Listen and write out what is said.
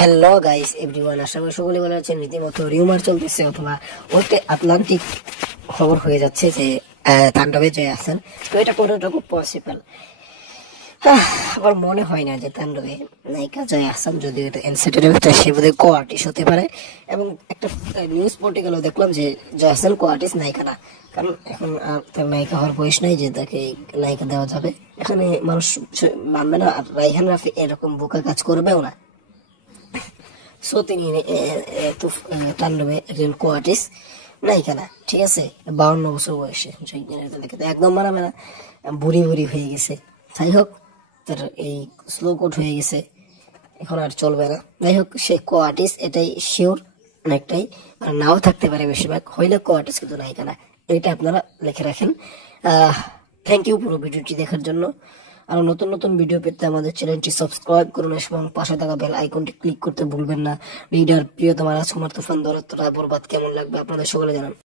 Hello guys everyone, আশা করি সকলে ভালো আছেন। রীতিমতো রিউমার চলতেছে অথবা ওতে আটলান্টিক খবর হয়ে যাচ্ছে যে তাণ্ডবে জয় আছেন। তো এটা কতটুকু পসিবল আমার মনে হয় না যে তাণ্ডবে নায়িকা জয় আহসান, যদিও এটা এনসেটের সে বোধহয় কো আর্টিস্ট হতে পারে। এবং একটা নিউজ পড়তে গেলেও দেখলাম যে জয় আহসান কো আর্টিস্ট, নায়িকা না। কারণ এখন তার নায়িকা হওয়ার বয়স নাই যে তাকে নায়িকা দেওয়া যাবে। এখানে মানুষ মানবে না, আর রাইহান রাফি এরকম বোকা কাজ করবেও না। সো তিনি তাণ্ডবে একজন কো আর্টিস্ট, নায়িকা না। ঠিক আছে, 52 বছর বয়সে একদম মানাবে না, বুড়ি বুড়ি হয়ে গেছে। যাই হোক, তার এই স্লো কোট হয়ে গেছে, এখন আর চলবে না। যাই হোক, সে কো আর্টিস্ট এটাই শিওর অনেকটাই, আর নাও থাকতে পারে বেশিরভাগ। হইলে কো আর্টিস্ট কিন্তু নায়িকা না, এটা আপনারা লিখে রাখেন। থ্যাংক ইউ পুরো ভিডিওটি দেখার জন্য। আরো নতুন নতুন ভিডিও পেতে আমাদের চ্যানেলটি সাবস্ক্রাইব করুন এবং পাশে থাকা বেল আইকনটি ক্লিক করতে ভুলবেন না। লিডার প্রিয়তমা রাজকুমার তুফান দৌলতরা বরবাদ কেমন লাগবে আপনাদের সকলে জানান।